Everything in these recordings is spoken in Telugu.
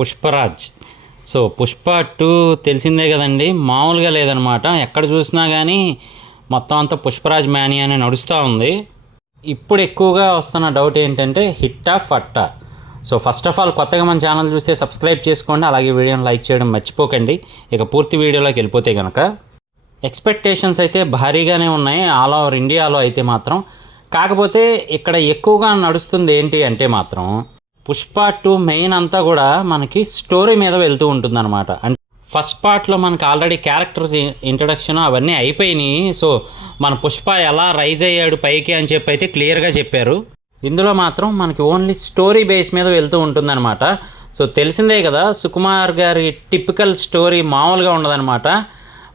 పుష్పరాజ్. సో 'పుష్ప 2' తెలిసిందే కదండి, మామూలుగా లేదనమాట. ఎక్కడ చూసినా కానీ మొత్తం అంతా పుష్పరాజ్ మేనియానే నడుస్తూ ఉంది. ఇప్పుడు ఎక్కువగా వస్తున్న డౌట్ ఏంటంటే హిట్టా ఫట్టా. సో ఫస్ట్ ఆఫ్ ఆల్ కొత్తగా మన ఛానల్ చూస్తే సబ్స్క్రైబ్ చేసుకోండి, అలాగే వీడియోని లైక్ చేయడం మర్చిపోకండి. ఇక పూర్తి వీడియోలోకి వెళ్ళిపోతే కనుక ఎక్స్పెక్టేషన్స్ అయితే భారీగానే ఉన్నాయి ఆల్ ఓవర్ ఇండియాలో అయితే మాత్రం. కాకపోతే ఇక్కడ ఎక్కువగా నడుస్తుంది ఏంటి అంటే మాత్రం పుష్ప 2 మెయిన్ అంతా కూడా మనకి స్టోరీ మీద వెళ్తూ ఉంటుందన్నమాట. అంటే ఫస్ట్ పార్ట్లో మనకి ఆల్రెడీ క్యారెక్టర్స్ ఇంట్రడక్షన్ అవన్నీ అయిపోయినాయి. సో మన పుష్ప ఎలా రైజ్ అయ్యాడు పైకి అని చెప్పి అయితే క్లియర్గా చెప్పారు. ఇందులో మాత్రం మనకి ఓన్లీ స్టోరీ బేస్ మీద వెళ్తూ ఉంటుందన్నమాట. సో తెలిసిందే కదా, సుకుమార్ గారి టిపికల్ స్టోరీ మామూలుగా ఉండదన్నమాట.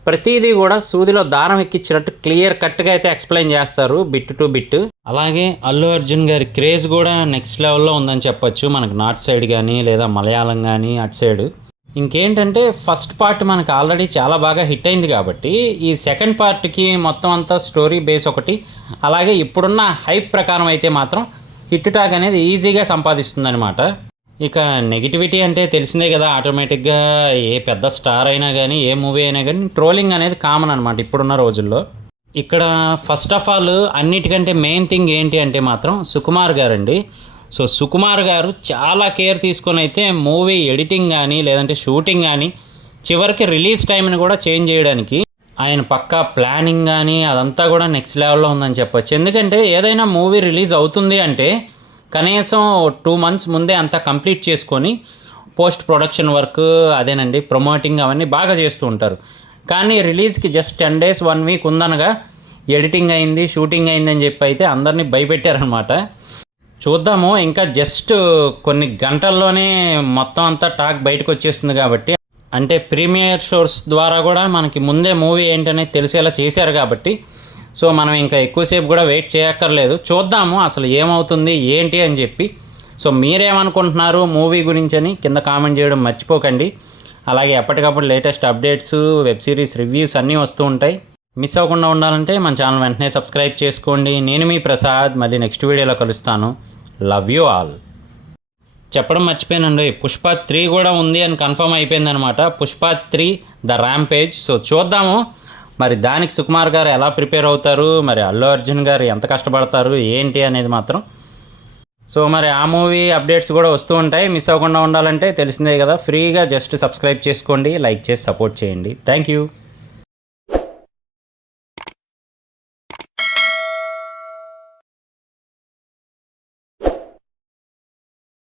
ప్రతిదీ కూడా సూదిలో దారం ఎక్కించినట్టు క్లియర్ కట్గా అయితే ఎక్స్ప్లెయిన్ చేస్తారు, బిట్ టు బిట్. అలాగే అల్లు అర్జున్ గారి క్రేజ్ కూడా నెక్స్ట్ లెవెల్లో ఉందని చెప్పొచ్చు, మనకు నార్త్ సైడ్ కానీ లేదా మలయాళం కానీ అటు సైడ్. ఇంకేంటంటే ఫస్ట్ పార్ట్ మనకు ఆల్రెడీ చాలా బాగా హిట్ అయింది కాబట్టి ఈ సెకండ్ పార్ట్కి మొత్తం అంతా స్టోరీ బేస్ ఒకటి, అలాగే ఇప్పుడున్న హైప్ ప్రకారం అయితే మాత్రం హిట్ టాక్ అనేది ఈజీగా సంపాదిస్తుంది అనమాట. ఇక నెగిటివిటీ అంటే తెలిసిందే కదా, ఆటోమేటిక్గా ఏ పెద్ద స్టార్ అయినా కానీ ఏ మూవీ అయినా కానీ ట్రోలింగ్ అనేది కామన్ అనమాట ఇప్పుడున్న రోజుల్లో. ఇక్కడ ఫస్ట్ ఆఫ్ ఆల్ అన్నిటికంటే మెయిన్ థింగ్ ఏంటి అంటే మాత్రం సుకుమార్ గారండి. సో సుకుమార్ గారు చాలా కేర్ తీసుకొని అయితే మూవీ ఎడిటింగ్ కానీ లేదంటే షూటింగ్ కానీ చివరికి రిలీజ్ టైంని కూడా చేంజ్ చేయడానికి ఆయన పక్కా ప్లానింగ్ కానీ అదంతా కూడా నెక్స్ట్ లెవెల్లో ఉందని చెప్పొచ్చు. ఎందుకంటే ఏదైనా మూవీ రిలీజ్ అవుతుంది అంటే కనీసం 2 months ముందే అంతా కంప్లీట్ చేసుకొని పోస్ట్ ప్రొడక్షన్ వర్క్ అదేనండి ప్రమోటింగ్ అవన్నీ బాగా చేస్తూ ఉంటారు. కానీ రిలీజ్కి జస్ట్ 10 days 1 week ఉందనగా ఎడిటింగ్ అయింది షూటింగ్ అయింది అని చెప్పి అయితే అందరినీ భయపెట్టారనమాట. చూద్దాము, ఇంకా జస్ట్ కొన్ని గంటల్లోనే మొత్తం అంతా టాక్ బయటకు వచ్చేస్తుంది కాబట్టి, అంటే ప్రీమియర్ షోస్ ద్వారా కూడా మనకి ముందే మూవీ ఏంటనేది తెలిసేలా చేశారు కాబట్టి సో మనం ఇంకా ఎక్కువసేపు కూడా వెయిట్ చేయక్కర్లేదు. చూద్దాము అసలు ఏమవుతుంది ఏంటి అని చెప్పి. సో మీరేమనుకుంటున్నారు మూవీ గురించి అని కింద కామెంట్ చేయడం మర్చిపోకండి. అలాగే ఎప్పటికప్పుడు latest updates, web series reviews అన్నీ వస్తూ ఉంటాయి. మిస్ అవ్వకుండా ఉండాలంటే మన ఛానల్ వెంటనే సబ్స్క్రైబ్ చేసుకోండి. నేను మీ ప్రసాద్, మళ్ళీ నెక్స్ట్ వీడియోలో కలుస్తాను. Love you all. చెప్పడం మర్చిపోయానండి, పుష్ప 3 కూడా ఉంది అని కన్ఫర్మ్ అయిపోయిందనమాట. Pushpa 3 the rampage. సో చూద్దాము మరి దానికి సుకుమార్ గారు ఎలా ప్రిపేర్ అవుతారు, మరి అల్లు అర్జున్ గారు ఎంత కష్టపడతారు ఏంటి అనేది మాత్రం. సో మరి ఆ మూవీ అప్డేట్స్ కూడా వస్తూ ఉంటాయి. మిస్ అవ్వకుండా ఉండాలంటే తెలిసిందే కదా, ఫ్రీగా జస్ట్ సబ్స్క్రైబ్ చేసుకోండి, లైక్ చేసి సపోర్ట్ చేయండి. Thank you.